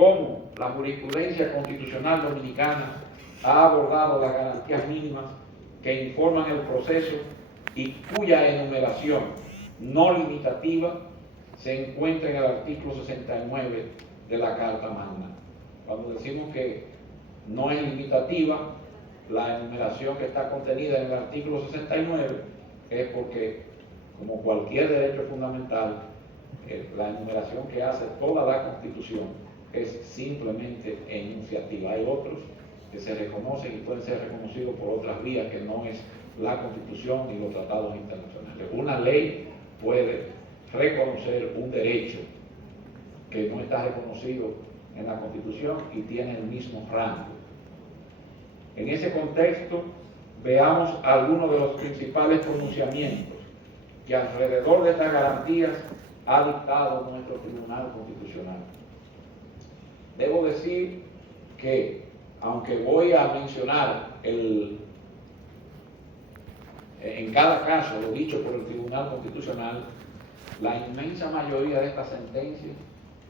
cómo la jurisprudencia constitucional dominicana ha abordado las garantías mínimas que informan el proceso y cuya enumeración no limitativa se encuentra en el artículo 69 de la Carta Magna. Cuando decimos que no es limitativa, la enumeración que está contenida en el artículo 69 es porque, como cualquier derecho fundamental, la enumeración que hace toda la Constitución es simplemente enunciativa. Hay otros que se reconocen y pueden ser reconocidos por otras vías que no es la Constitución ni los tratados internacionales. Una ley puede reconocer un derecho que no está reconocido en la Constitución y tiene el mismo rango. En ese contexto, veamos algunos de los principales pronunciamientos que alrededor de estas garantías ha dictado nuestro Tribunal Constitucional. Debo decir que, aunque voy a mencionar en cada caso lo dicho por el Tribunal Constitucional, la inmensa mayoría de estas sentencias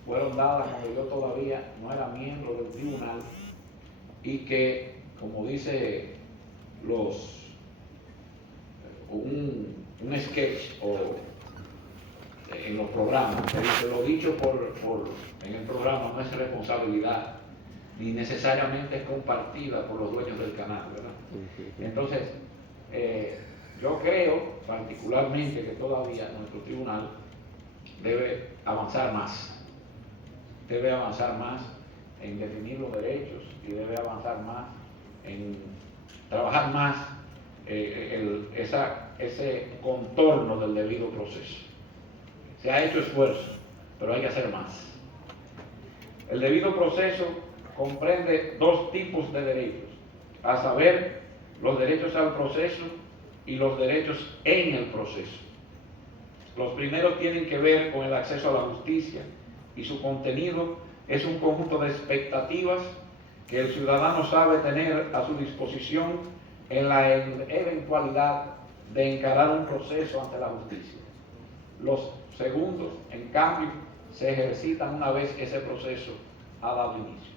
fueron dadas cuando yo todavía no era miembro del tribunal y que, como dice un sketch en los programas, que dice, lo dicho en el programa no es responsabilidad ni necesariamente es compartida por los dueños del canal, ¿verdad? Entonces, yo creo particularmente que todavía nuestro tribunal debe avanzar más en definir los derechos y debe avanzar más en trabajar más ese contorno del debido proceso. Se ha hecho esfuerzo, pero hay que hacer más. El debido proceso comprende dos tipos de derechos, a saber, los derechos al proceso y los derechos en el proceso. Los primeros tienen que ver con el acceso a la justicia y su contenido es un conjunto de expectativas que el ciudadano sabe tener a su disposición en la eventualidad de encarar un proceso ante la justicia. Los segundos, en cambio, se ejercitan una vez que ese proceso ha dado inicio.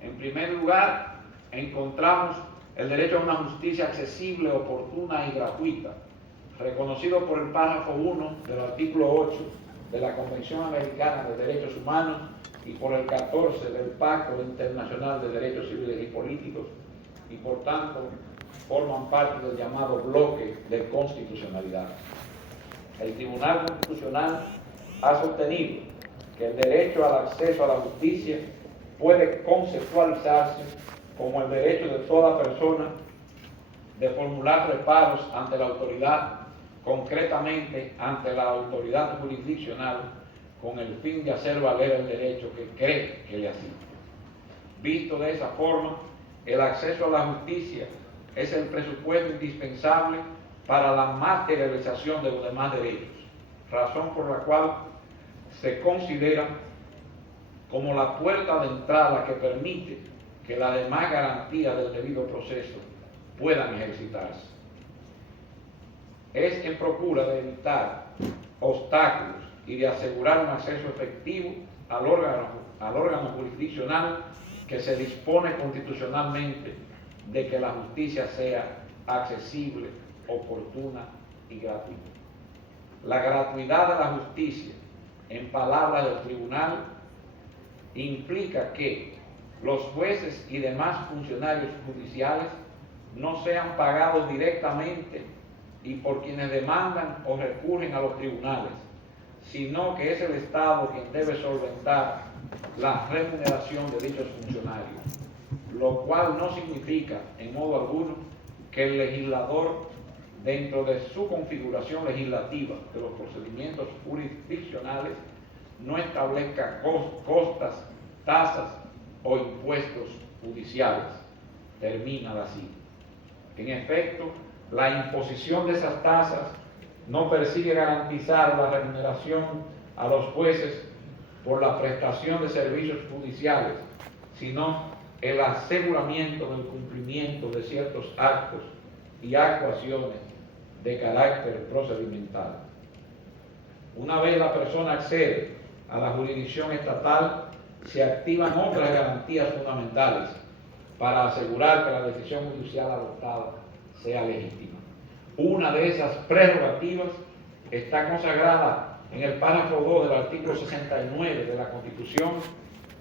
En primer lugar, encontramos el derecho a una justicia accesible, oportuna y gratuita, reconocido por el párrafo 1 del artículo 8 de la Convención Americana de Derechos Humanos y por el 14 del Pacto Internacional de Derechos Civiles y Políticos, y por tanto forman parte del llamado bloque de constitucionalidad. El Tribunal Constitucional ha sostenido que el derecho al acceso a la justicia puede conceptualizarse como el derecho de toda persona de formular reparos ante la autoridad, concretamente ante la autoridad jurisdiccional, con el fin de hacer valer el derecho que cree que le asiste. Visto de esa forma, el acceso a la justicia es el presupuesto indispensable para la materialización de los demás derechos, razón por la cual se considera como la puerta de entrada que permite que las demás garantías del debido proceso puedan ejercitarse. Es en procura de evitar obstáculos y de asegurar un acceso efectivo al órgano jurisdiccional que se dispone constitucionalmente de que la justicia sea accesible, oportuna y gratuita. La gratuidad de la justicia, en palabras del tribunal, implica que los jueces y demás funcionarios judiciales no sean pagados directamente y por quienes demandan o recurren a los tribunales, sino que es el Estado quien debe solventar la remuneración de dichos funcionarios, lo cual no significa en modo alguno que el legislador, dentro de su configuración legislativa de los procedimientos jurisdiccionales, no establezca costas, tasas o impuestos judiciales. Termina la cita. En efecto, la imposición de esas tasas no persigue garantizar la remuneración a los jueces por la prestación de servicios judiciales, sino el aseguramiento del cumplimiento de ciertos actos y actuaciones de carácter procedimental. Una vez la persona accede a la jurisdicción estatal, se activan otras garantías fundamentales para asegurar que la decisión judicial adoptada sea legítima. Una de esas prerrogativas está consagrada en el párrafo 2 del artículo 69 de la Constitución,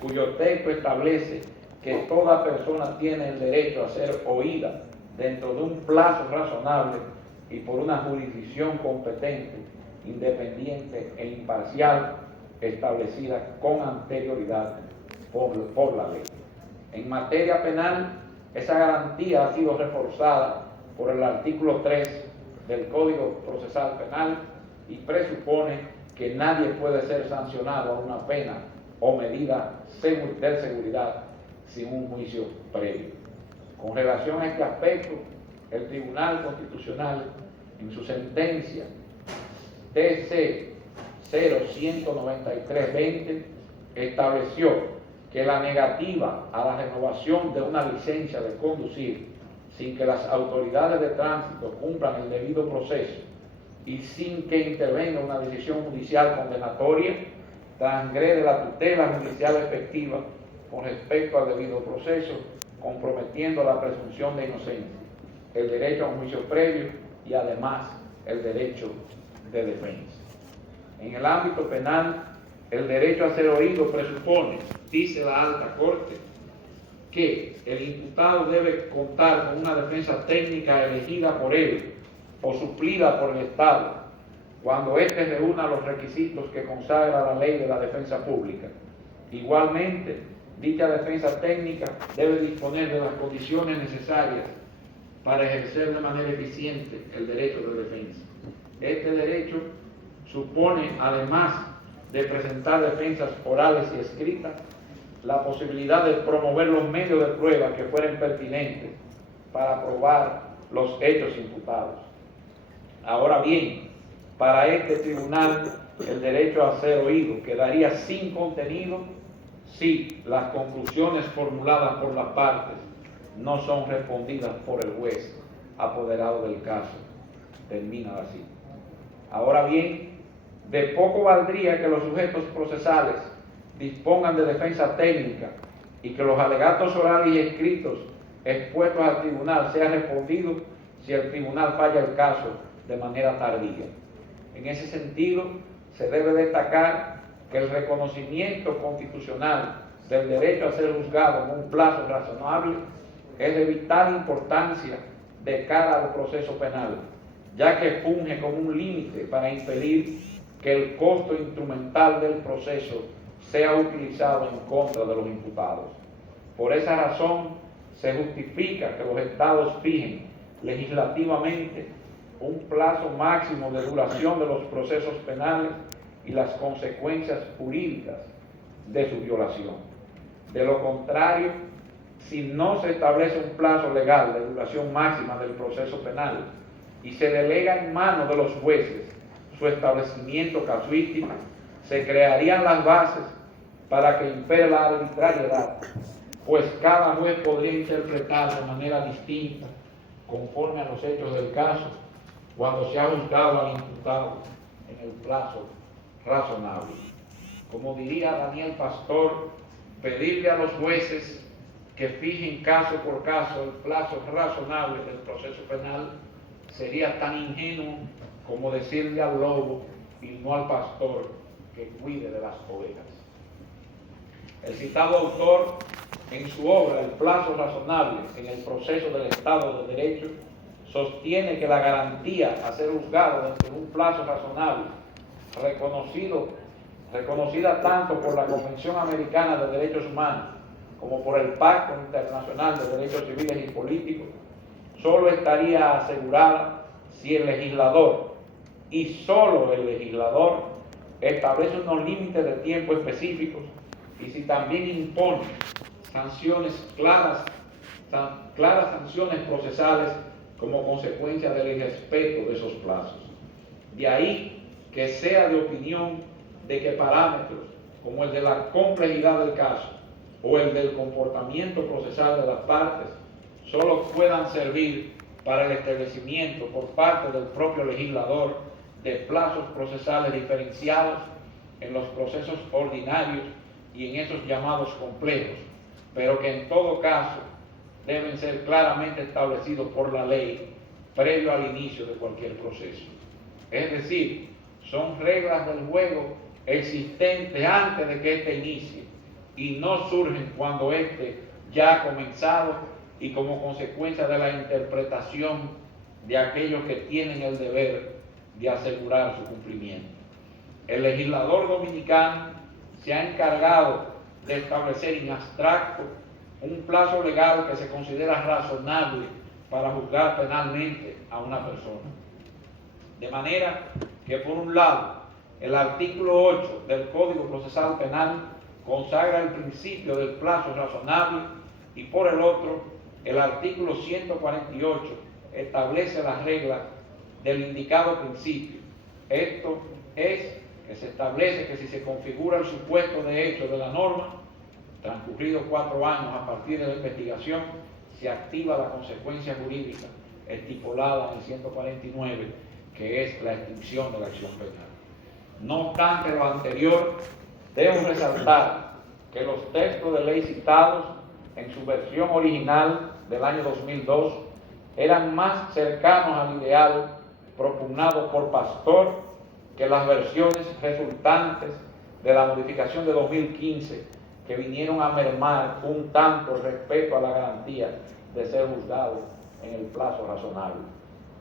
cuyo texto establece que toda persona tiene el derecho a ser oída dentro de un plazo razonable y por una jurisdicción competente, independiente e imparcial, establecida con anterioridad por la ley. En materia penal, esa garantía ha sido reforzada por el artículo 3 del Código Procesal Penal y presupone que nadie puede ser sancionado a una pena o medida de seguridad sin un juicio previo. Con relación a este aspecto, el Tribunal Constitucional, en su sentencia TC 0193-20, estableció que la negativa a la renovación de una licencia de conducir sin que las autoridades de tránsito cumplan el debido proceso y sin que intervenga una decisión judicial condenatoria, transgrede la tutela judicial efectiva con respecto al debido proceso, comprometiendo la presunción de inocencia, el derecho a un juicio previo y además el derecho de defensa. En el ámbito penal, el derecho a ser oído presupone, dice la Alta Corte, que el imputado debe contar con una defensa técnica elegida por él o suplida por el Estado, cuando éste reúna los requisitos que consagra la ley de la defensa pública. Igualmente, dicha defensa técnica debe disponer de las condiciones necesarias para ejercer de manera eficiente el derecho de defensa. Este derecho supone, además de presentar defensas orales y escritas, la posibilidad de promover los medios de prueba que fueren pertinentes para probar los hechos imputados. Ahora bien, para este tribunal, el derecho a ser oído quedaría sin contenido si las conclusiones formuladas por las partes no son respondidas por el juez apoderado del caso. Termina la cita. Ahora bien, de poco valdría que los sujetos procesales dispongan de defensa técnica y que los alegatos orales y escritos expuestos al tribunal sean respondidos si el tribunal falla el caso de manera tardía. En ese sentido, se debe destacar que el reconocimiento constitucional del derecho a ser juzgado en un plazo razonable es de vital importancia de cara al proceso penal, ya que funge como un límite para impedir que el costo instrumental del proceso sea utilizado en contra de los imputados. Por esa razón, se justifica que los estados fijen legislativamente un plazo máximo de duración de los procesos penales y las consecuencias jurídicas de su violación. De lo contrario, si no se establece un plazo legal de duración máxima del proceso penal y se delega en manos de los jueces su establecimiento casuístico, se crearían las bases para que impere la arbitrariedad, pues cada juez podría interpretar de manera distinta, conforme a los hechos del caso, cuando se ha juzgado al imputado en el plazo razonable. Como diría Daniel Pastor, pedirle a los jueces que fijen caso por caso el plazo razonable del proceso penal sería tan ingenuo como decirle al lobo y no al pastor que cuide de las ovejas. El citado autor, en su obra El plazo razonable en el proceso del Estado de Derecho, sostiene que la garantía a ser juzgado dentro de un plazo razonable, reconocida tanto por la Convención Americana de Derechos Humanos como por el Pacto Internacional de Derechos Civiles y Políticos, solo estaría asegurada si el legislador, y solo el legislador, establece unos límites de tiempo específicos y si también impone sanciones claras sanciones procesales como consecuencia del irrespeto de esos plazos. De ahí que sea de opinión de que parámetros como el de la complejidad del caso o el del comportamiento procesal de las partes solo puedan servir para el establecimiento por parte del propio legislador de plazos procesales diferenciados en los procesos ordinarios y en esos llamados complejos, pero que en todo caso deben ser claramente establecidos por la ley previo al inicio de cualquier proceso. Es decir, son reglas del juego existentes antes de que éste inicie y no surgen cuando éste ya ha comenzado y como consecuencia de la interpretación de aquellos que tienen el deber de asegurar su cumplimiento. El legislador dominicano se ha encargado de establecer en abstracto un plazo legal que se considera razonable para juzgar penalmente a una persona. De manera que, por un lado, el artículo 8 del Código Procesal Penal consagra el principio del plazo razonable y, por el otro, el artículo 148 establece las reglas del indicado principio. Esto es que se establece que si se configura el supuesto de hecho de la norma, transcurridos 4 años a partir de la investigación, se activa la consecuencia jurídica estipulada en el 149, que es la extinción de la acción penal. No obstante lo anterior, debo resaltar que los textos de ley citados en su versión original del año 2002 eran más cercanos al ideal propugnado por Pastor que las versiones resultantes de la modificación de 2015, que vinieron a mermar un tanto el respeto a la garantía de ser juzgado en el plazo razonable.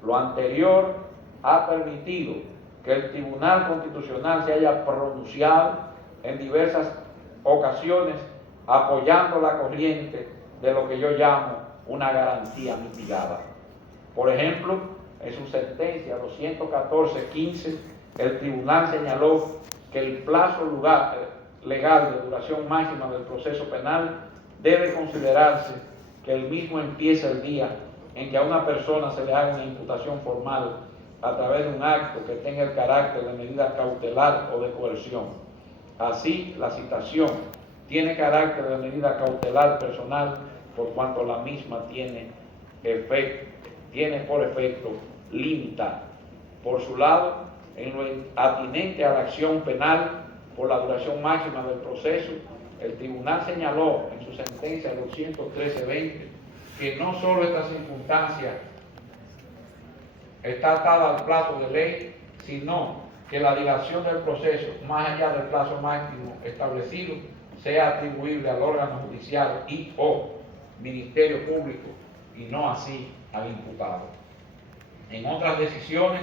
Lo anterior ha permitido que el Tribunal Constitucional se haya pronunciado en diversas ocasiones apoyando la corriente de lo que yo llamo una garantía mitigada. Por ejemplo, en su sentencia 214-15, el tribunal señaló que el plazo legal de duración máxima del proceso penal debe considerarse que el mismo empieza el día en que a una persona se le haga una imputación formal a través de un acto que tenga el carácter de medida cautelar o de coerción. Así, la citación tiene carácter de medida cautelar personal por cuanto la misma tiene por efecto limitar. Por su lado, en lo atinente a la acción penal por la duración máxima del proceso, el tribunal señaló en su sentencia 213-20 que no solo esta circunstancia está atada al plazo de ley, sino que la dilación del proceso más allá del plazo máximo establecido sea atribuible al órgano judicial y o Ministerio Público y no así al imputado. En otras decisiones,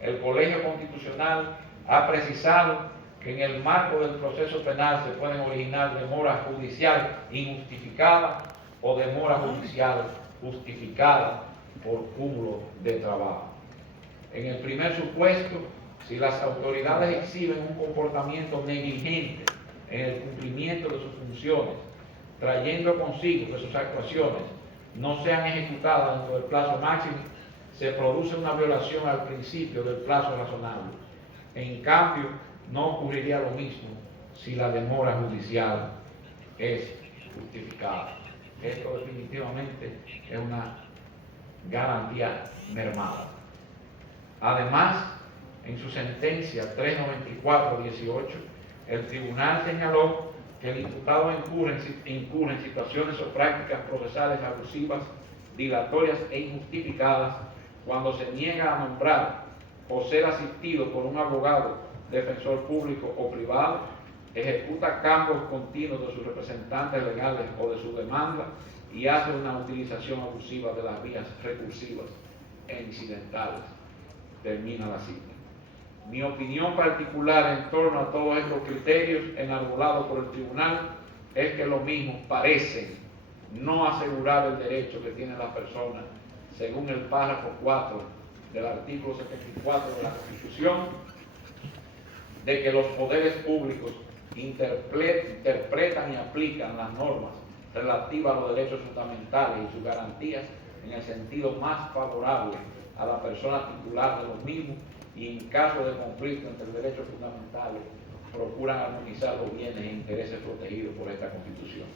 el Colegio Constitucional ha precisado que en el marco del proceso penal se pueden originar demora judicial injustificada o demora judicial justificada por cúmulo de trabajo. En el primer supuesto, si las autoridades exhiben un comportamiento negligente en el cumplimiento de sus funciones, trayendo consigo que sus actuaciones no sean ejecutadas dentro del plazo máximo, se produce una violación al principio del plazo razonable. En cambio, no ocurriría lo mismo si la demora judicial es justificada. Esto definitivamente es una garantía mermada. Además, en su sentencia 394-18, el tribunal señaló que el imputado incurre en situaciones o prácticas procesales abusivas, dilatorias e injustificadas cuando se niega a nombrar o ser asistido por un abogado, defensor público o privado, ejecuta cambios continuos de sus representantes legales o de su demanda y hace una utilización abusiva de las vías recursivas e incidentales. Termina la cita. Mi opinión particular en torno a todos estos criterios enarbolados por el tribunal es que los mismos parecen no asegurar el derecho que tiene la persona según el párrafo 4 del artículo 74 de la Constitución, de que los poderes públicos interpretan y aplican las normas relativas a los derechos fundamentales y sus garantías en el sentido más favorable a la persona titular de los mismos, y en caso de conflicto entre derechos fundamentales procuran armonizar los bienes e intereses protegidos por esta Constitución.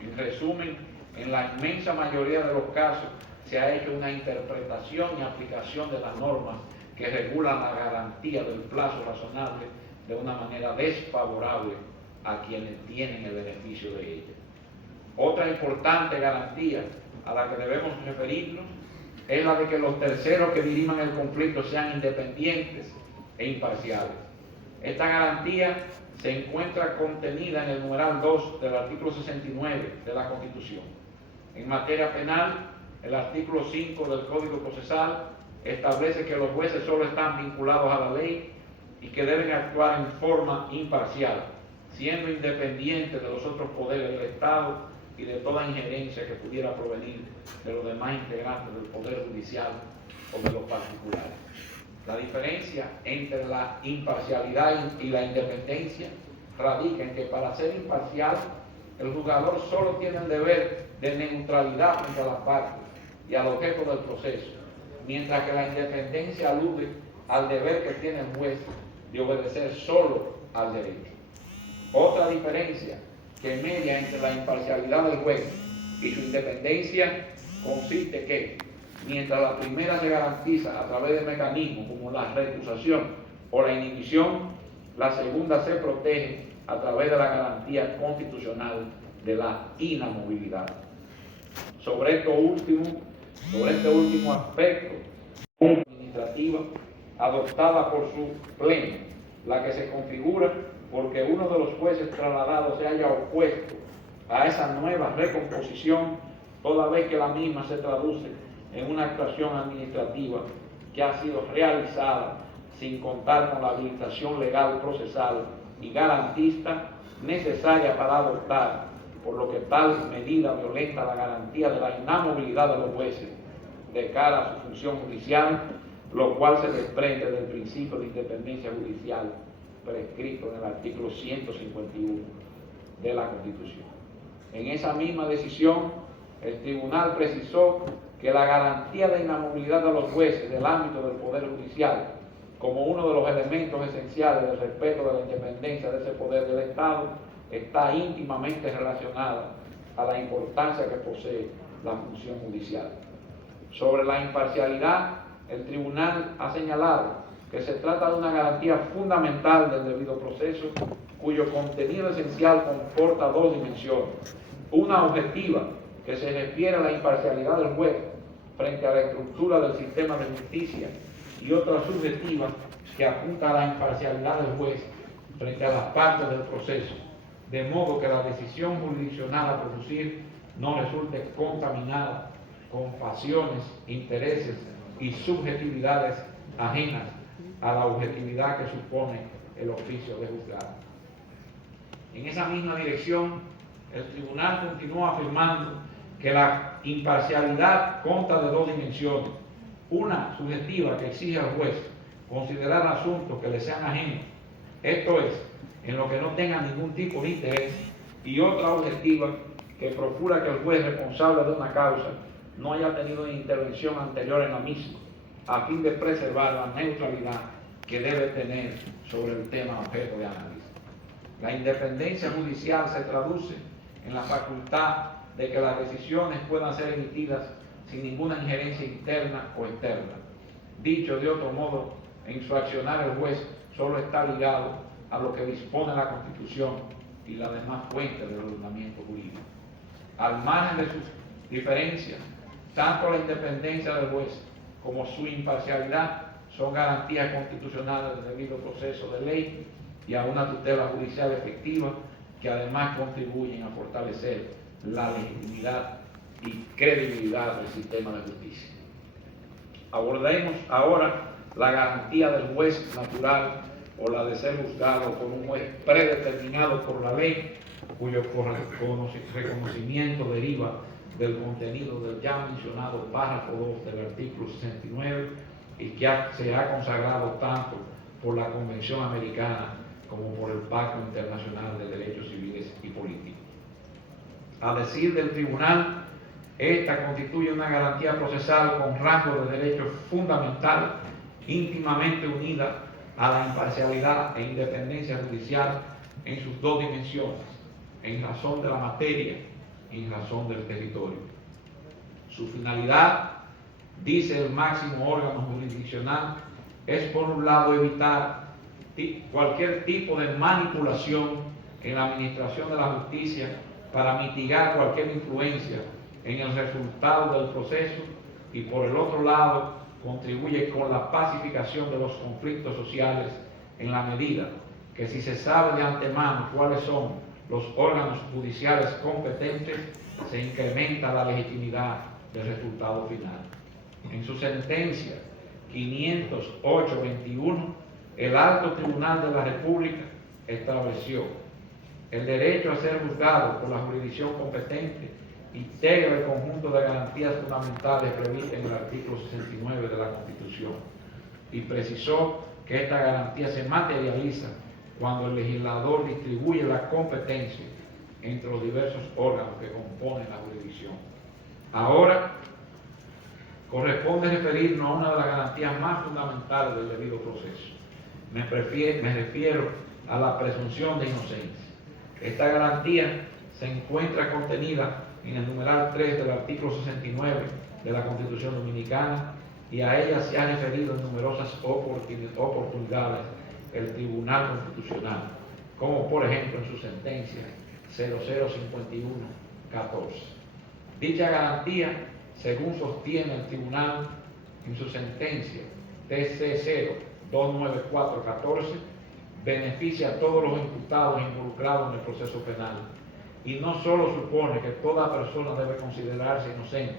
En resumen, en la inmensa mayoría de los casos se ha hecho una interpretación y aplicación de las normas que regulan la garantía del plazo razonable de una manera desfavorable a quienes tienen el beneficio de ella. Otra importante garantía a la que debemos referirnos es la de que los terceros que diriman el conflicto sean independientes e imparciales. Esta garantía se encuentra contenida en el numeral 2 del artículo 69 de la Constitución. En materia penal, el artículo 5 del Código Procesal establece que los jueces solo están vinculados a la ley y que deben actuar en forma imparcial, siendo independientes de los otros poderes del Estado y de toda injerencia que pudiera provenir de los demás integrantes del Poder Judicial o de los particulares. La diferencia entre la imparcialidad y la independencia radica en que para ser imparcial, el juzgador solo tiene el deber de neutralidad frente a las partes y al objeto del proceso, mientras que la independencia alude al deber que tiene el juez de obedecer solo al derecho. Otra diferencia que media entre la imparcialidad del juez y su independencia consiste que, mientras la primera se garantiza a través de mecanismos como la recusación o la inhibición, la segunda se protege a través de la garantía constitucional de la inamovilidad. Sobre este último aspecto, la administrativa adoptada por su pleno, la que se configura porque uno de los jueces trasladados se haya opuesto a esa nueva recomposición, toda vez que la misma se traduce en una actuación administrativa que ha sido realizada sin contar con la habilitación legal procesal y garantista necesaria para adoptar, por lo que tal medida violenta la garantía de la inamovilidad de los jueces de cara a su función judicial, lo cual se desprende del principio de independencia judicial prescrito en el artículo 151 de la Constitución. En esa misma decisión, el tribunal precisó que la garantía de inamovilidad de los jueces del ámbito del Poder Judicial, como uno de los elementos esenciales del respeto de la independencia de ese poder del Estado, está íntimamente relacionada a la importancia que posee la función judicial. Sobre la imparcialidad, el tribunal ha señalado que se trata de una garantía fundamental del debido proceso, cuyo contenido esencial comporta dos dimensiones. Una objetiva, que se refiere a la imparcialidad del juez frente a la estructura del sistema de justicia, y otra subjetiva, que apunta a la imparcialidad del juez frente a las partes del proceso, de modo que la decisión jurisdiccional a producir no resulte contaminada con pasiones, intereses y subjetividades ajenas a la objetividad que supone el oficio de juzgar. En esa misma dirección, el tribunal continúa afirmando que la imparcialidad consta de dos dimensiones: una subjetiva, que exige al juez considerar asuntos que le sean ajenos, esto es, en lo que no tenga ningún tipo de interés, y otra objetiva, que procura que el juez responsable de una causa no haya tenido intervención anterior en la misma, a fin de preservar la neutralidad que debe tener sobre el tema objeto de análisis. La independencia judicial se traduce en la facultad de que las decisiones puedan ser emitidas sin ninguna injerencia interna o externa. Dicho de otro modo, en su accionar el juez solo está ligado a lo que dispone la Constitución y las demás fuentes del ordenamiento jurídico. Al margen de sus diferencias, tanto la independencia del juez como su imparcialidad son garantías constitucionales del debido proceso de ley y a una tutela judicial efectiva, que además contribuyen a fortalecer la legitimidad y credibilidad del sistema de justicia. Abordemos ahora la garantía del juez natural o la de ser juzgado por un juez predeterminado por la ley, cuyo reconocimiento deriva del contenido del ya mencionado párrafo 2 del artículo 69 y que se ha consagrado tanto por la Convención Americana como por el Pacto Internacional de Derechos Civiles y Políticos. A decir del tribunal, esta constituye una garantía procesal con rango de derecho fundamental, íntimamente unida a la imparcialidad e independencia judicial en sus dos dimensiones, en razón de la materia y en razón del territorio. Su finalidad, dice el máximo órgano jurisdiccional, es por un lado evitar cualquier tipo de manipulación en la administración de la justicia para mitigar cualquier influencia en el resultado del proceso y, por el otro lado, contribuye con la pacificación de los conflictos sociales en la medida que, si se sabe de antemano cuáles son los órganos judiciales competentes, se incrementa la legitimidad del resultado final. En su sentencia 508-21, el Alto Tribunal de la República estableció: el derecho a ser juzgado por la jurisdicción competente integra el conjunto de garantías fundamentales previstas en el artículo 69 de la Constitución, y precisó que esta garantía se materializa cuando el legislador distribuye la competencia entre los diversos órganos que componen la jurisdicción. Ahora corresponde referirnos a una de las garantías más fundamentales del debido proceso. Me refiero a la presunción de inocencia. Esta garantía se encuentra contenida en el numeral 3 del artículo 69 de la Constitución Dominicana, y a ella se ha referido en numerosas oportunidades el Tribunal Constitucional, como por ejemplo en su sentencia 0051-14. Dicha garantía, según sostiene el Tribunal en su sentencia TC 0294-14, beneficia a todos los imputados involucrados en el proceso penal, y no solo supone que toda persona debe considerarse inocente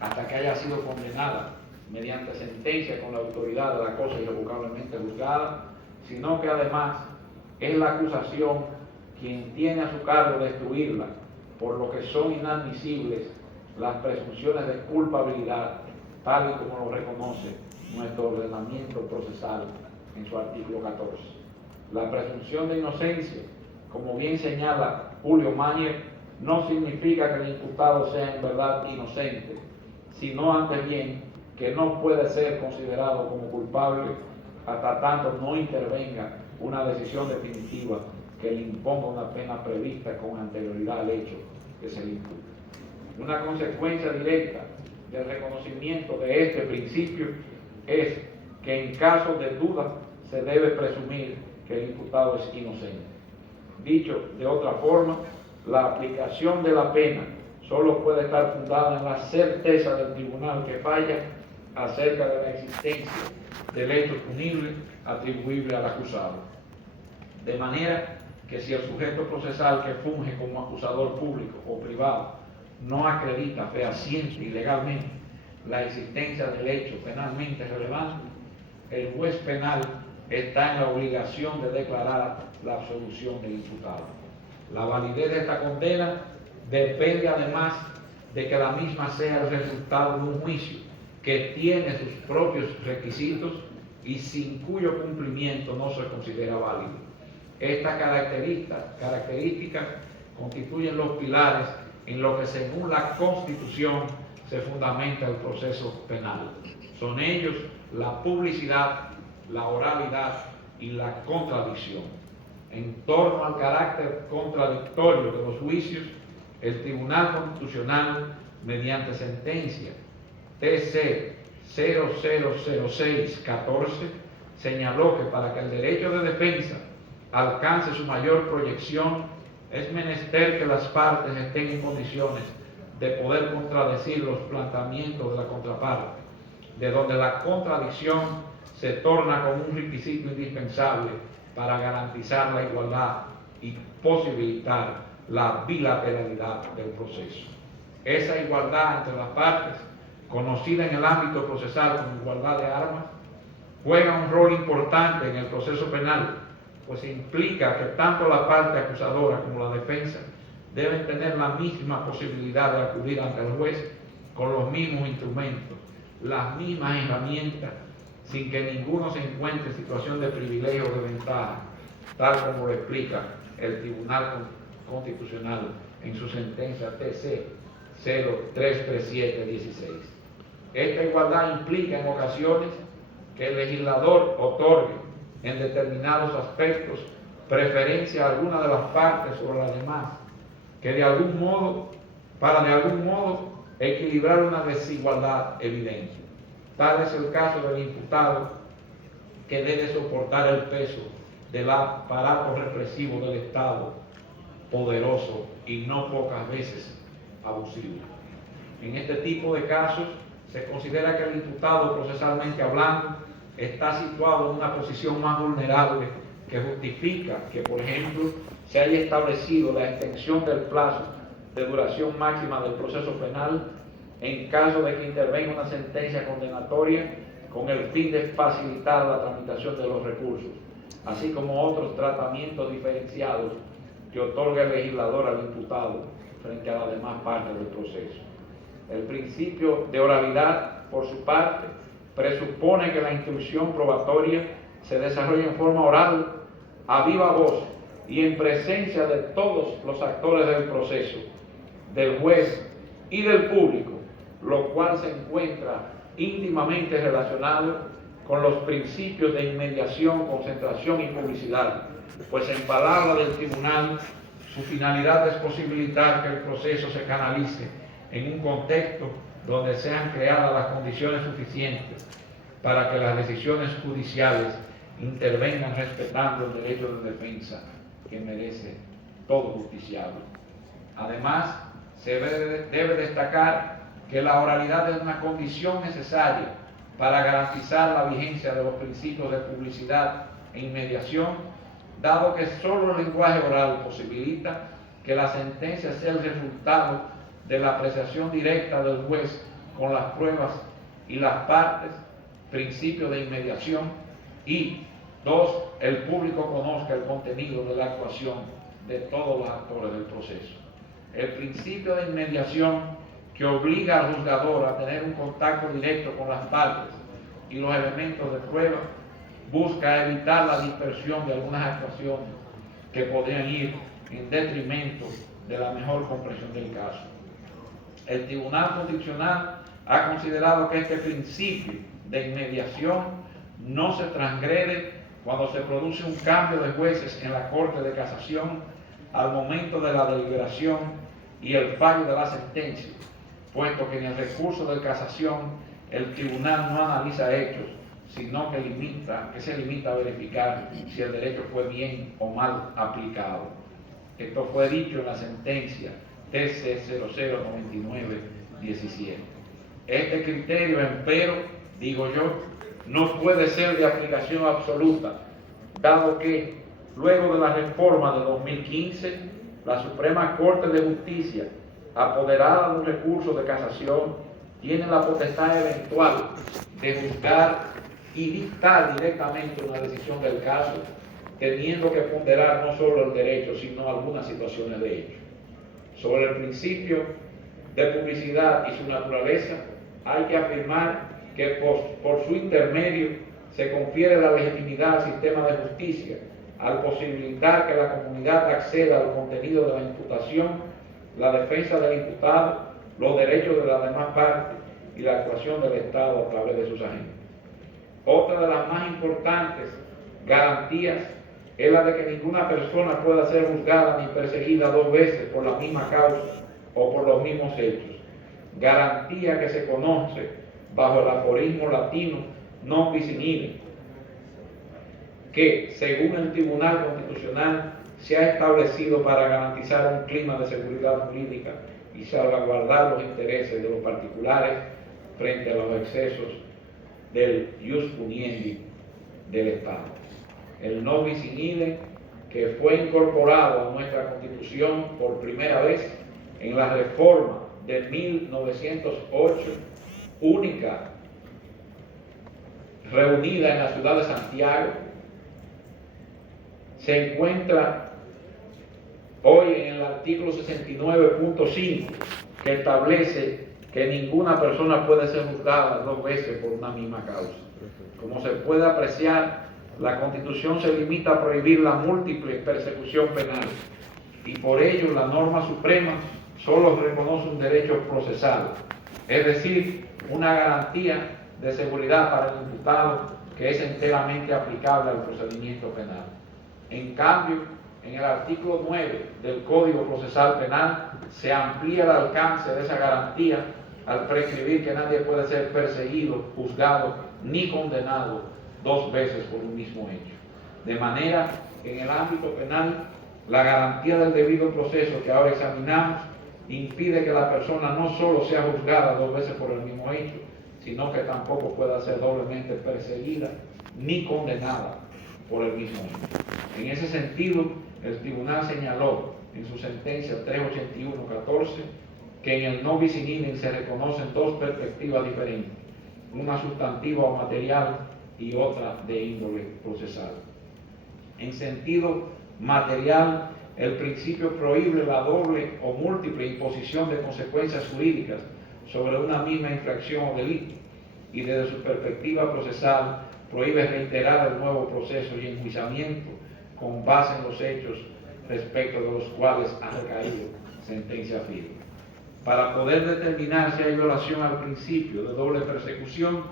hasta que haya sido condenada mediante sentencia con la autoridad de la cosa irrevocablemente juzgada, sino que además es la acusación quien tiene a su cargo destruirla, por lo que son inadmisibles las presunciones de culpabilidad, tal y como lo reconoce nuestro ordenamiento procesal en su artículo 14. La presunción de inocencia, como bien señala Julio Mañez, no significa que el imputado sea en verdad inocente, sino antes bien que no puede ser considerado como culpable hasta tanto no intervenga una decisión definitiva que le imponga una pena prevista con anterioridad al hecho que se le imputa. Una consecuencia directa del reconocimiento de este principio es que en caso de duda se debe presumir que el imputado es inocente. Dicho de otra forma, la aplicación de la pena solo puede estar fundada en la certeza del tribunal que falla acerca de la existencia del hecho punible atribuible al acusado. De manera que si el sujeto procesal que funge como acusador público o privado no acredita fehaciente y legalmente la existencia del hecho penalmente relevante, el juez penal está en la obligación de declarar la absolución del imputado. La validez de esta condena depende además de que la misma sea el resultado de un juicio que tiene sus propios requisitos y sin cuyo cumplimiento no se considera válido. Estas características constituyen los pilares en lo que, según la Constitución, se fundamenta el proceso penal. Son ellos la publicidad, la oralidad y la contradicción. En torno al carácter contradictorio de los juicios, el Tribunal Constitucional, mediante sentencia TC 0006-14, señaló que para que el derecho de defensa alcance su mayor proyección, es menester que las partes estén en condiciones de poder contradecir los planteamientos de la contraparte, de donde la contradicción se torna como un requisito indispensable para garantizar la igualdad y posibilitar la bilateralidad del proceso. Esa igualdad entre las partes, conocida en el ámbito procesal como igualdad de armas, juega un rol importante en el proceso penal, pues implica que tanto la parte acusadora como la defensa deben tener la misma posibilidad de acudir ante el juez con los mismos instrumentos, las mismas herramientas, sin que ninguno se encuentre en situación de privilegio o de ventaja, tal como lo explica el Tribunal Constitucional en su sentencia TC 0337-16. Esta igualdad implica en ocasiones que el legislador otorgue en determinados aspectos preferencia a alguna de las partes sobre las demás, que de algún modo equilibrar una desigualdad evidente. Tal es el caso del imputado, que debe soportar el peso del aparato represivo del Estado poderoso y no pocas veces abusivo. En este tipo de casos se considera que el imputado, procesalmente hablando, está situado en una posición más vulnerable que justifica que, por ejemplo, se haya establecido la extensión del plazo de duración máxima del proceso penal en caso de que intervenga una sentencia condenatoria con el fin de facilitar la tramitación de los recursos, así como otros tratamientos diferenciados que otorga el legislador al imputado frente a las demás partes del proceso. El principio de oralidad, por su parte, presupone que la instrucción probatoria se desarrolle en forma oral, a viva voz y en presencia de todos los actores del proceso, del juez y del público, lo cual se encuentra íntimamente relacionado con los principios de inmediación, concentración y publicidad, pues en palabras del tribunal, su finalidad es posibilitar que el proceso se canalice en un contexto donde sean creadas las condiciones suficientes para que las decisiones judiciales intervengan respetando el derecho de defensa que merece todo justiciable. Además, se debe destacar que la oralidad es una condición necesaria para garantizar la vigencia de los principios de publicidad e inmediación, dado que solo el lenguaje oral posibilita que la sentencia sea el resultado de la apreciación directa del juez con las pruebas y las partes, principio de inmediación, y dos, el público conozca el contenido de la actuación de todos los actores del proceso. El principio de inmediación, que obliga al juzgador a tener un contacto directo con las partes y los elementos de prueba, busca evitar la dispersión de algunas actuaciones que podrían ir en detrimento de la mejor comprensión del caso. El Tribunal Constitucional ha considerado que este principio de inmediación no se transgrede cuando se produce un cambio de jueces en la Corte de Casación al momento de la deliberación y el fallo de la sentencia, puesto que en el recurso de casación el tribunal no analiza hechos, sino que se limita a verificar si el derecho fue bien o mal aplicado. Esto fue dicho en la sentencia TC 0099-17. Este criterio, empero, digo yo, no puede ser de aplicación absoluta, dado que luego de la reforma de 2015, la Suprema Corte de Justicia, apoderada de un recurso de casación, tiene la potestad eventual de juzgar y dictar directamente una decisión del caso, teniendo que ponderar no solo el derecho, sino algunas situaciones de hecho. Sobre el principio de publicidad y su naturaleza, hay que afirmar que por su intermedio se confiere la legitimidad al sistema de justicia, al posibilitar que la comunidad acceda al contenido de la imputación, la defensa del imputado, los derechos de las demás partes y la actuación del Estado a través de sus agentes. Otra de las más importantes garantías es la de que ninguna persona pueda ser juzgada ni perseguida dos veces por la misma causa o por los mismos hechos. Garantía que se conoce bajo el aforismo latino non bis in idem, que, según el Tribunal Constitucional, se ha establecido para garantizar un clima de seguridad jurídica y salvaguardar los intereses de los particulares frente a los excesos del ius puniendi del Estado. El non bis in idem, que fue incorporado a nuestra Constitución por primera vez en la reforma de 1908, única reunida en la ciudad de Santiago, se encuentra hoy en el artículo 69.5, que establece que ninguna persona puede ser juzgada dos veces por una misma causa. Como se puede apreciar, la Constitución se limita a prohibir la múltiple persecución penal, y por ello la norma suprema solo reconoce un derecho procesal, es decir, una garantía de seguridad para el imputado que es enteramente aplicable al procedimiento penal. En cambio, en el artículo 9 del Código Procesal Penal se amplía el alcance de esa garantía al prescribir que nadie puede ser perseguido, juzgado ni condenado dos veces por un mismo hecho. De manera que en el ámbito penal La garantía del debido proceso que ahora examinamos impide que la persona no solo sea juzgada 2 veces por el mismo hecho, sino que tampoco pueda ser doblemente perseguida ni condenada por el mismo hecho. En ese sentido, el tribunal señaló en su sentencia 381-14 que en el no bis in idem se reconocen 2 perspectivas diferentes, una sustantiva o material y otra de índole procesal. En sentido material, el principio prohíbe la doble o múltiple imposición de consecuencias jurídicas sobre una misma infracción o delito, y desde su perspectiva procesal prohíbe reiterar el nuevo proceso y enjuiciamiento con base en los hechos respecto de los cuales ha recaído sentencia firme. Para poder determinar si hay violación al principio de doble persecución,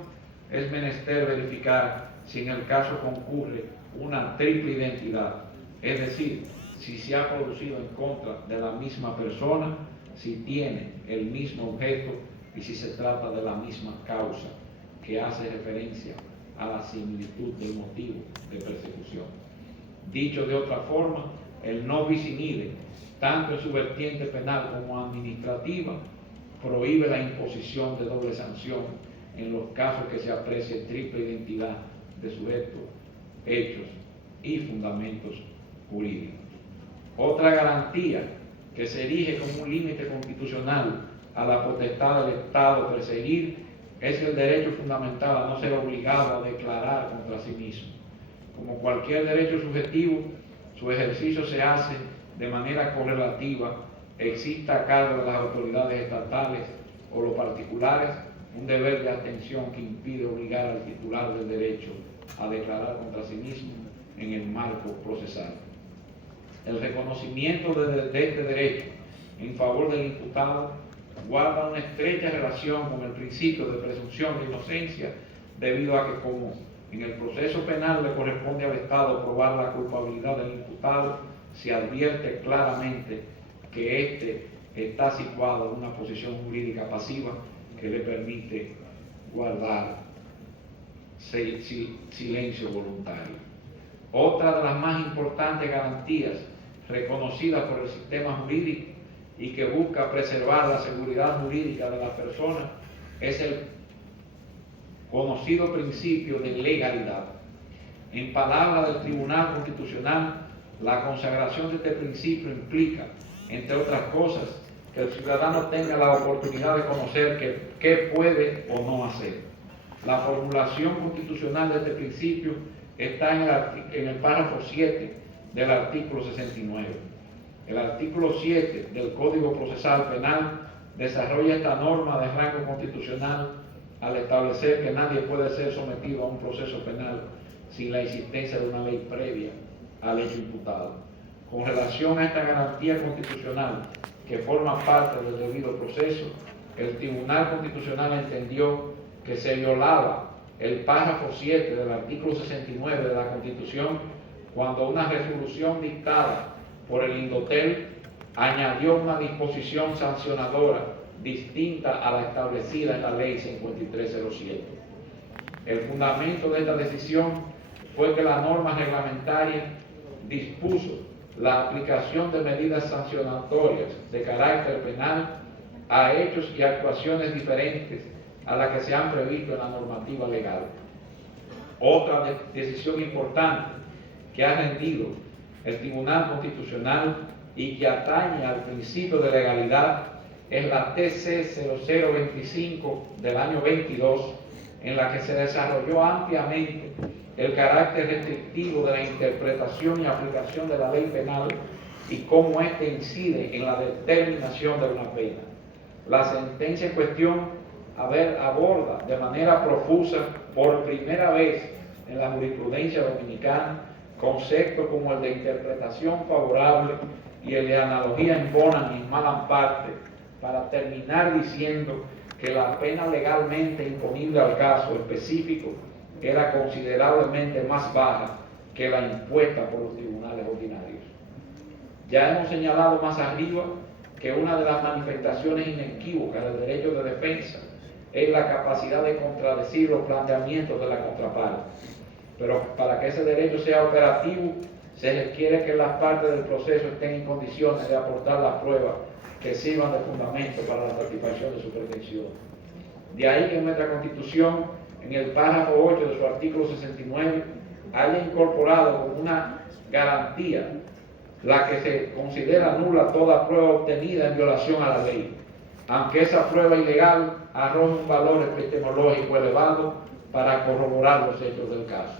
es menester verificar si en el caso concurre una triple identidad, es decir, si se ha producido en contra de la misma persona, si tiene el mismo objeto y si se trata de la misma causa, que hace referencia a la similitud del motivo de persecución. Dicho de otra forma, el no bis in idem, tanto en su vertiente penal como administrativa, prohíbe la imposición de doble sanción en los casos que se aprecie triple identidad de sujetos, hechos y fundamentos jurídicos. Otra garantía que se erige como un límite constitucional a la potestad del Estado perseguir es el derecho fundamental a no ser obligado a declarar contra sí mismo. Como cualquier derecho subjetivo, su ejercicio se hace de manera correlativa, exista a cargo de las autoridades estatales o los particulares un deber de atención que impide obligar al titular del derecho a declarar contra sí mismo en el marco procesal. El reconocimiento de este derecho en favor del imputado guarda una estrecha relación con el principio de presunción de inocencia, debido a que, como en el proceso penal le corresponde al Estado probar la culpabilidad del imputado, se advierte claramente que éste está situado en una posición jurídica pasiva que le permite guardar silencio voluntario. Otra de las más importantes garantías reconocidas por el sistema jurídico y que busca preservar la seguridad jurídica de las personas es el conocido principio de legalidad. En palabras del Tribunal Constitucional, la consagración de este principio implica, entre otras cosas, que el ciudadano tenga la oportunidad de conocer qué puede o no hacer. La formulación constitucional de este principio está en el párrafo 7 del artículo 69. El artículo 7 del Código Procesal Penal desarrolla esta norma de rango constitucional al establecer que nadie puede ser sometido a un proceso penal sin la existencia de una ley previa al hecho imputado. Con relación a esta garantía constitucional que forma parte del debido proceso, el Tribunal Constitucional entendió que se violaba el párrafo 7 del artículo 69 de la Constitución cuando una resolución dictada por el Indotel añadió una disposición sancionadora distinta a la establecida en la Ley 5307. El fundamento de esta decisión fue que la norma reglamentaria dispuso la aplicación de medidas sancionatorias de carácter penal a hechos y actuaciones diferentes a las que se han previsto en la normativa legal. Otra decisión importante que ha rendido el Tribunal Constitucional y que atañe al principio de legalidad es la TC 0025 del año 22, en la que se desarrolló ampliamente el carácter restrictivo de la interpretación y aplicación de la ley penal y cómo éste incide en la determinación de una pena. La sentencia en cuestión aborda de manera profusa por primera vez en la jurisprudencia dominicana conceptos como el de interpretación favorable y el de analogía en bona y en mala parte, para terminar diciendo que la pena legalmente imponible al caso específico era considerablemente más baja que la impuesta por los tribunales ordinarios. Ya hemos señalado más arriba que una de las manifestaciones inequívocas del derecho de defensa es la capacidad de contradecir los planteamientos de la contraparte. Pero para que ese derecho sea operativo, se requiere que las partes del proceso estén en condiciones de aportar las pruebas que sirvan de fundamento para la satisfacción de su pretensión. De ahí que en nuestra Constitución, en el párrafo 8 de su artículo 69, haya incorporado como una garantía la que se considera nula toda prueba obtenida en violación a la ley, aunque esa prueba ilegal arroje un valor epistemológico elevado para corroborar los hechos del caso.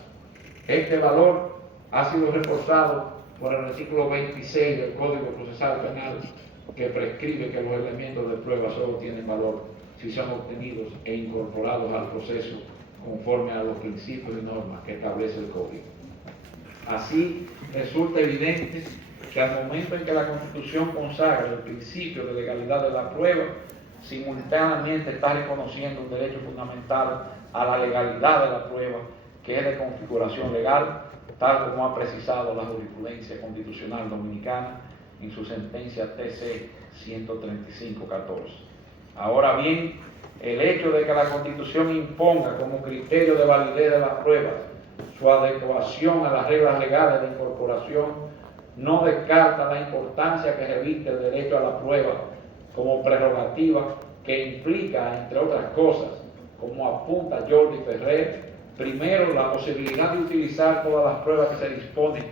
Este valor ha sido reforzado por el artículo 26 del Código Procesal Penal, que prescribe que los elementos de prueba solo tienen valor si son obtenidos e incorporados al proceso conforme a los principios y normas que establece el Código. Así, resulta evidente que al momento en que la Constitución consagra el principio de legalidad de la prueba, simultáneamente está reconociendo un derecho fundamental a la legalidad de la prueba, que es de configuración legal, tal como ha precisado la jurisprudencia constitucional dominicana en su sentencia TC 135-14. Ahora bien, el hecho de que la Constitución imponga como criterio de validez de las pruebas su adecuación a las reglas legales de incorporación no descarta la importancia que reviste el derecho a la prueba como prerrogativa que implica, entre otras cosas, como apunta Jordi Ferrer, primero, la posibilidad de utilizar todas las pruebas que se disponen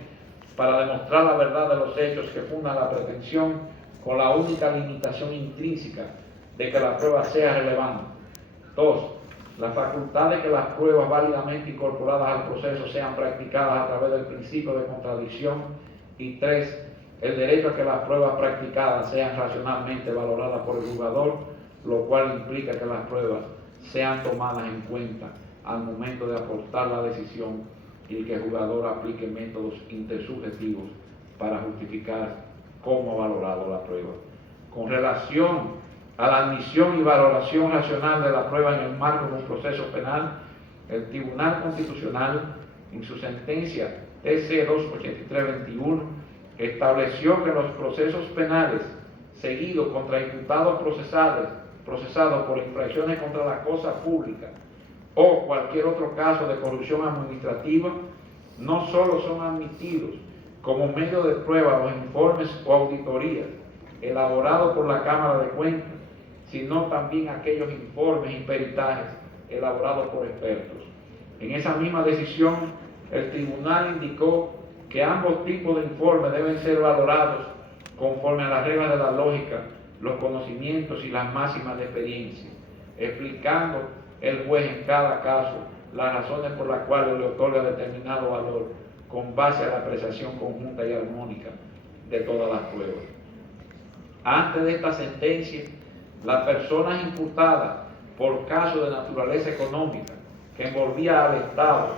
para demostrar la verdad de los hechos que fundan la pretensión, con la única limitación intrínseca de que la prueba sea relevante. 2. La facultad de que las pruebas válidamente incorporadas al proceso sean practicadas a través del principio de contradicción. Y 3. El derecho a que las pruebas practicadas sean racionalmente valoradas por el juzgador, lo cual implica que las pruebas sean tomadas en cuenta al momento de aportar la decisión y que el jugador aplique métodos intersubjetivos para justificar cómo ha valorado la prueba. Con relación a la admisión y valoración racional de la prueba en el marco de un proceso penal, el Tribunal Constitucional, en su sentencia TC 283-21, estableció que los procesos penales seguidos contra imputados procesados por infracciones contra la cosa pública o cualquier otro caso de corrupción administrativa, no solo son admitidos como medio de prueba los informes o auditorías elaborados por la Cámara de Cuentas, sino también aquellos informes y peritajes elaborados por expertos. En esa misma decisión, el tribunal indicó que ambos tipos de informes deben ser valorados conforme a las reglas de la lógica, los conocimientos y las máximas de experiencia, explicando el juez en cada caso las razones por las cuales le otorga determinado valor con base a la apreciación conjunta y armónica de todas las pruebas. Antes de esta sentencia, las personas imputadas por casos de naturaleza económica que envolvía al Estado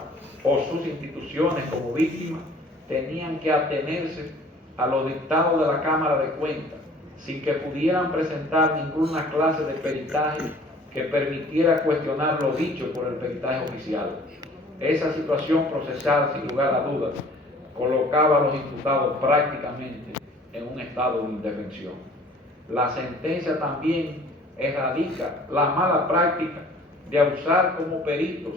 o sus instituciones como víctimas tenían que atenerse a los dictados de la Cámara de Cuentas sin que pudieran presentar ninguna clase de peritaje que permitiera cuestionar lo dicho por el peritaje oficial. Esa situación procesal, sin lugar a dudas, colocaba a los imputados prácticamente en un estado de indefensión. La sentencia también erradica la mala práctica de usar como peritos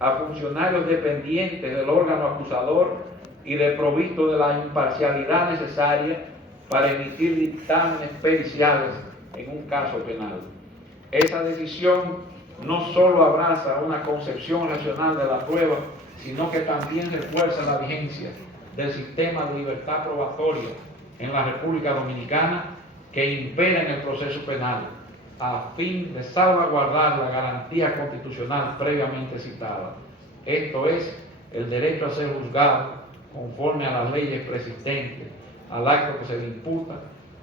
a funcionarios dependientes del órgano acusador y desprovistos de la imparcialidad necesaria para emitir dictámenes periciales en un caso penal. Esa decisión no solo abraza una concepción racional de la prueba, sino que también refuerza la vigencia del sistema de libertad probatoria en la República Dominicana que impera en el proceso penal, a fin de salvaguardar la garantía constitucional previamente citada. Esto es, el derecho a ser juzgado conforme a las leyes preexistentes al acto que se le imputa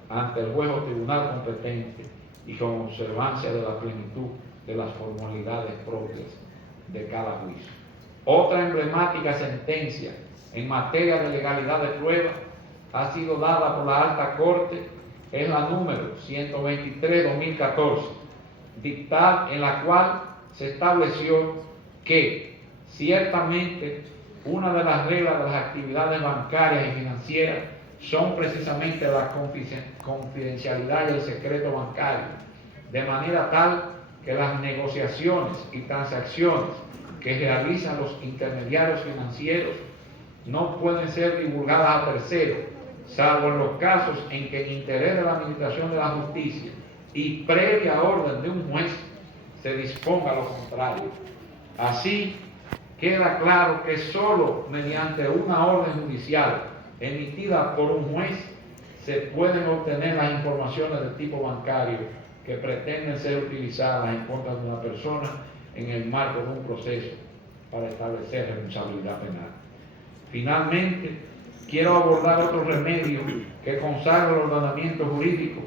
ante el juez o tribunal competente y con observancia de la plenitud de las formalidades propias de cada juicio. Otra emblemática sentencia en materia de legalidad de prueba ha sido dada por la Alta Corte, es la número 123/2014, dictada en la cual se estableció que ciertamente una de las reglas de las actividades bancarias y financieras son precisamente la confidencialidad y el secreto bancario, de manera tal que las negociaciones y transacciones que realizan los intermediarios financieros no pueden ser divulgadas a terceros, salvo en los casos en que en interés de la administración de la justicia y previa orden de un juez se disponga lo contrario. Así, queda claro que sólo mediante una orden judicial emitida por un juez se pueden obtener las informaciones del tipo bancario que pretenden ser utilizadas en contra de una persona en el marco de un proceso para establecer responsabilidad penal. Finalmente, quiero abordar otro remedio que consagra el ordenamiento jurídico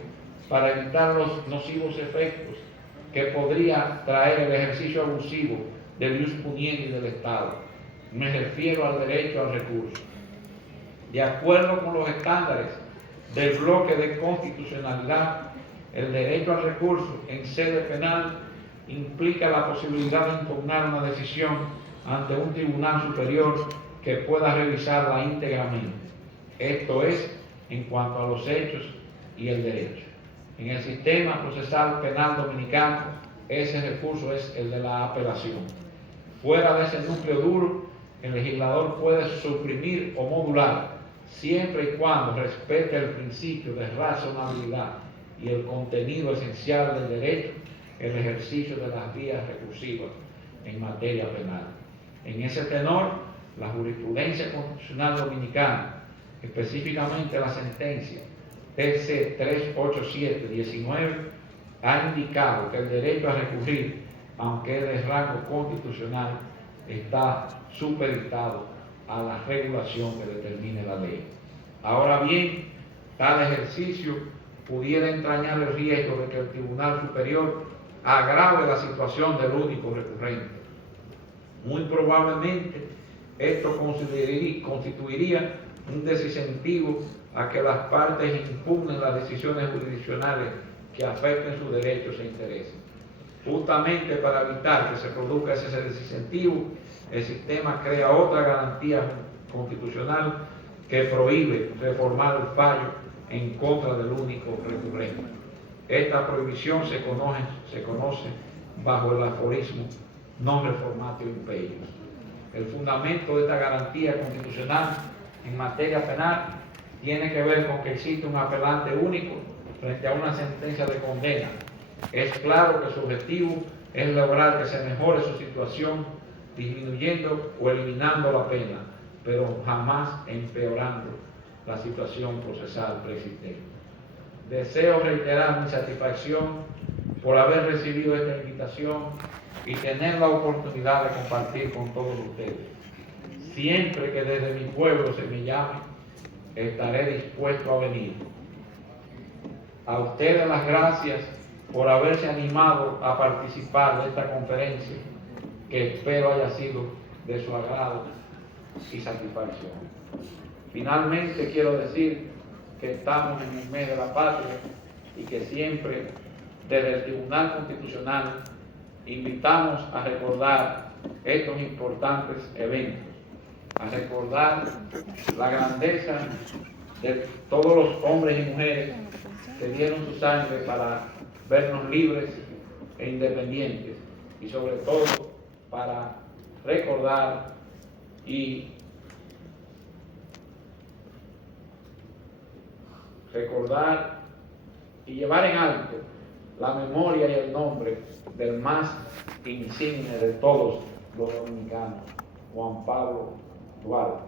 para evitar los nocivos efectos que podría traer el ejercicio abusivo del ius puniendi del Estado. Me refiero al derecho al recurso. De acuerdo con los estándares del bloque de constitucionalidad, el derecho al recurso en sede penal implica la posibilidad de impugnar una decisión ante un tribunal superior que pueda revisarla íntegramente. Esto es, en cuanto a los hechos y el derecho. En el sistema procesal penal dominicano, ese recurso es el de la apelación. Fuera de ese núcleo duro, el legislador puede suprimir o modular, siempre y cuando respete el principio de razonabilidad y el contenido esencial del derecho, el ejercicio de las vías recursivas en materia penal. En ese tenor, la jurisprudencia constitucional dominicana, específicamente la sentencia TC 387-19, ha indicado que el derecho a recurrir, aunque es de rango constitucional, está supeditado a la regulación que determine la ley. Ahora bien, tal ejercicio pudiera entrañar el riesgo de que el Tribunal Superior agrave la situación del único recurrente. Muy probablemente esto constituiría un desincentivo a que las partes impugnen las decisiones jurisdiccionales que afecten sus derechos e intereses. Justamente para evitar que se produzca ese desincentivo, el sistema crea otra garantía constitucional que prohíbe reformar el fallo en contra del único recurrente. Esta prohibición se conoce bajo el aforismo non reformatio imperium. El fundamento de esta garantía constitucional en materia penal tiene que ver con que existe un apelante único frente a una sentencia de condena. Es claro que su objetivo es lograr que se mejore su situación, disminuyendo o eliminando la pena, pero jamás empeorando la situación procesal preexistente. Deseo reiterar mi satisfacción por haber recibido esta invitación y tener la oportunidad de compartir con todos ustedes. Siempre que desde mi pueblo se me llame, estaré dispuesto a venir. A ustedes las gracias por haberse animado a participar de esta conferencia, que espero haya sido de su agrado y satisfacción. Finalmente quiero decir que estamos en el mes de la patria y que siempre desde el Tribunal Constitucional invitamos a recordar estos importantes eventos, a recordar la grandeza de todos los hombres y mujeres que dieron su sangre para vernos libres e independientes, y sobre todo para recordar y llevar en alto la memoria y el nombre del más insigne de todos los dominicanos, Juan Pablo Duarte.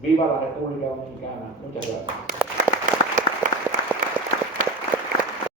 ¡Viva la República Dominicana! Muchas gracias.